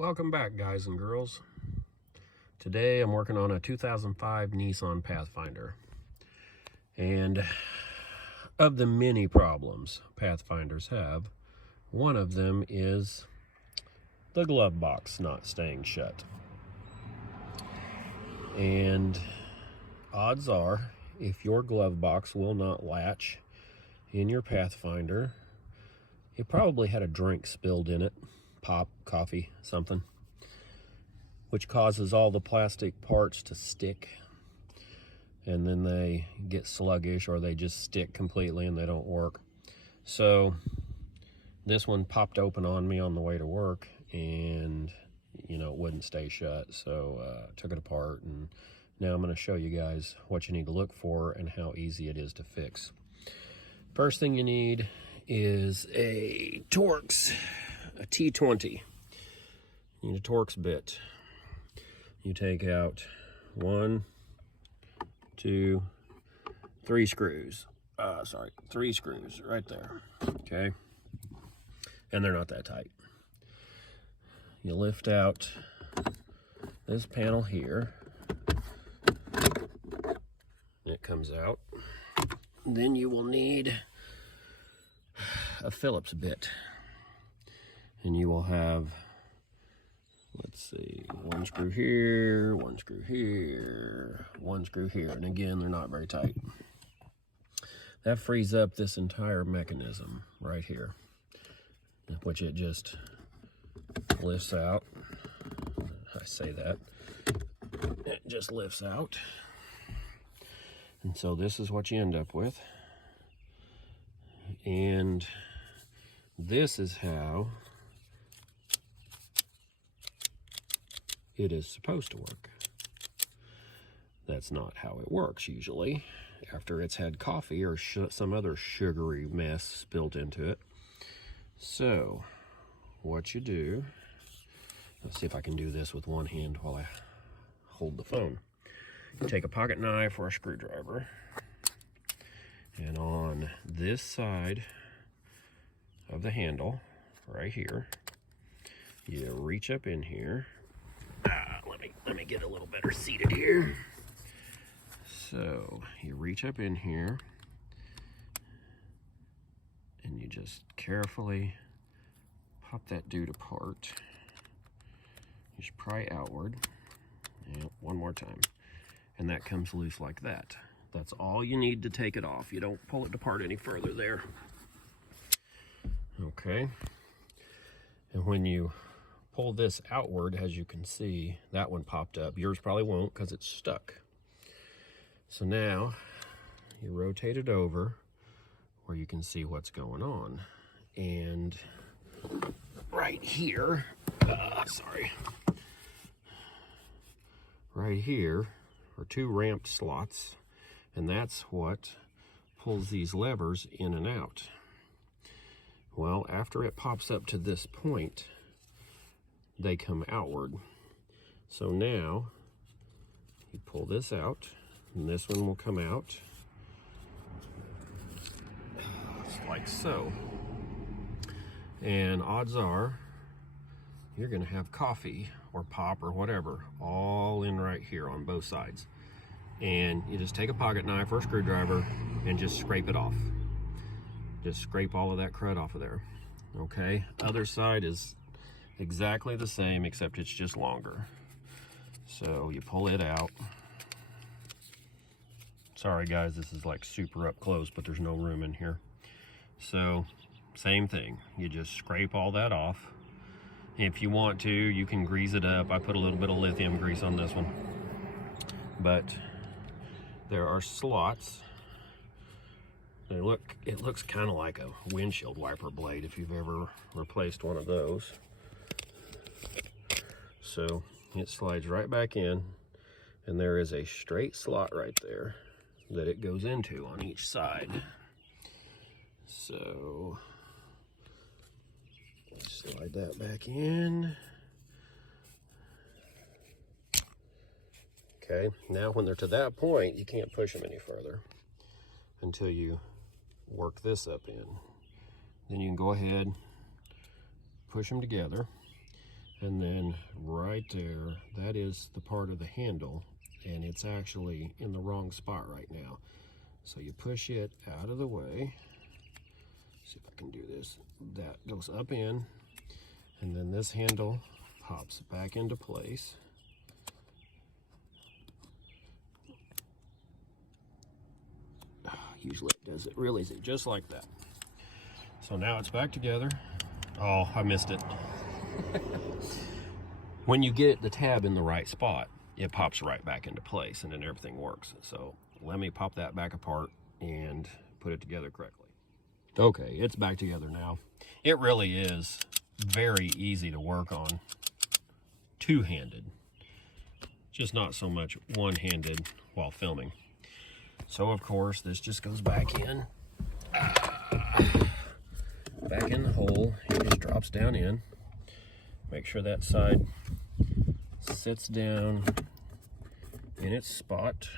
Welcome back, guys and girls. Today I'm working on a 2005 Nissan Pathfinder. And of the many problems Pathfinders have, one of them is the glove box not staying shut. And odds are, if your glove box will not latch in your Pathfinder, it probably had a drink spilled in it. Pop, coffee, something, which causes all the plastic parts to stick, and then they get sluggish or they just stick completely and they don't work. So this one popped open on me on the way to work, and it wouldn't stay shut. So took it apart, and now I'm going to show you guys what you need to look for and how easy it is to fix. First thing you need is a Torx, a T20. You need a Torx bit. You take out 1, 2, 3 screws. 3 screws right there. Okay, and they're not that tight. You lift out this panel here. It comes out. Then you will need a Phillips bit. And you will have, let's see, 1 screw here, 1 screw here, 1 screw here. And again, they're not very tight. That frees up this entire mechanism right here, which it just lifts out. I say that. It just lifts out. And so this is what you end up with. And this is how it is supposed to work. That's not how it works usually after it's had coffee or some other sugary mess spilled into it. So what you do, let's see if I can do this with one hand while I hold the phone. You take a pocket knife or a screwdriver, and on this side of the handle right here, you reach up in here. Let me get a little better seated here. So you reach up in here and you just carefully pop that dude apart. You just pry outward. Yeah, one more time. And that comes loose like that. That's all you need to take it off. You don't pull it apart any further there. Okay. And when you pull this outward, as you can see, that one popped up. Yours probably won't because it's stuck. So now you rotate it over where you can see what's going on. And right here, right here are 2 ramped slots, and that's what pulls these levers in and out. Well, after it pops up to this point, they come outward. So now you pull this out, and this one will come out just like so. And odds are you're going to have coffee or pop or whatever all in right here on both sides. And you just take a pocket knife or a screwdriver and just scrape it off. Just scrape all of that crud off of there. Okay, other side is exactly the same, except it's just longer. So you pull it out. Sorry guys, this is like super up close, but there's no room in here. So same thing, you just scrape all that off. If you want to, you can grease it up. I put a little bit of lithium grease on this one. But there are slots. It looks kind of like a windshield wiper blade if you've ever replaced one of those. So it slides right back in, and there is a straight slot right there that it goes into on each side. So slide that back in. Okay, now when they're to that point, you can't push them any further until you work this up in. Then you can go ahead, push them together, And then right there, that is the part of the handle, and it's actually in the wrong spot right now. So you push it out of the way. See if I can do this. That goes up in, and then this handle pops back into place. Usually it does it real easy, just like that. So now it's back together. Oh, I missed it. When you get the tab in the right spot, it pops right back into place, and then everything works. So let me pop that back apart and put it together correctly. Okay, it's back together now. It really is very easy to work on two-handed, just not so much one-handed while filming. So of course this just goes back in, back in the hole. It just drops down in. Make sure that side sits down in its spot.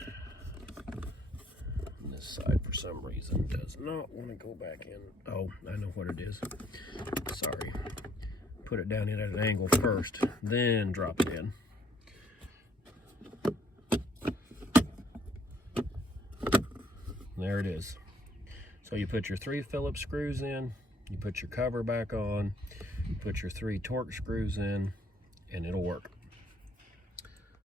And this side for some reason does not want to go back in. Oh, I know what it is. Sorry. Put it down in at an angle first, then drop it in. There it is. So you put your 3 Phillips screws in, you put your cover back on, you put your 3 Torx screws in, and it'll work.